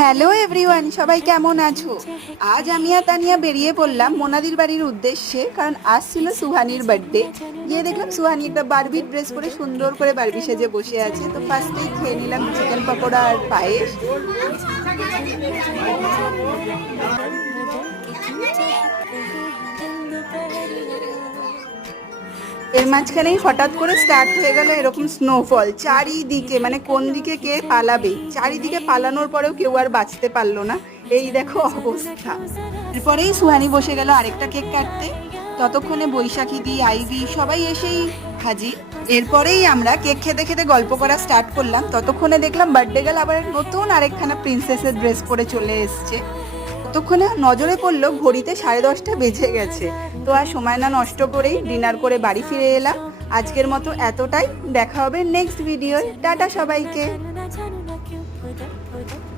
Hello everyone, সবাই কেমন আছো? আজ আমি আর তানিয়া বেরিয়ে পড়লাম মোনাদির বাড়ির উদ্দেশ্যে, কারণ আজ ছিল সুহানির বার্থডে। গিয়ে দেখলাম সুহানি একটা বারবি ড্রেস পরে সুন্দর করে বারবি সেজে বসে আছে। তো ফার্স্টেই খেয়ে নিলাম চিকেন পকোড়া আর পায়েস। এর মাঝখানেই হঠাৎ করে স্টার্ট হয়ে গেল এরকম স্নোফল চারিদিকে, মানে কোন দিকে কে পালাবে, চারিদিকে পালানোর পরেও কেউ আর বাঁচতে পারলো না। এই দেখো অবস্থা। এরপরেই সুহানি বসে গেল আরেকটা কেক কাটতে। ততক্ষণে বৈশাখী দি, আইভি সবাই এসেই হাজির। এরপরেই আমরা কেক খেতে খেতে গল্প করা স্টার্ট করলাম। ততক্ষণে দেখলাম বার্থডে গার্ল আবার নতুন আরেকখানা প্রিন্সেসের ড্রেস পরে চলে এসছে। ততক্ষণে নজরে পড়লো ঘড়িতে 10:30 বেজে গেছে। তো আর সময় না নষ্ট করেই ডিনার করে বাড়ি ফিরে এলাম। আজকের মতো এতটাই, দেখা হবে নেক্সট ভিডিওয়। টাটা সবাইকে।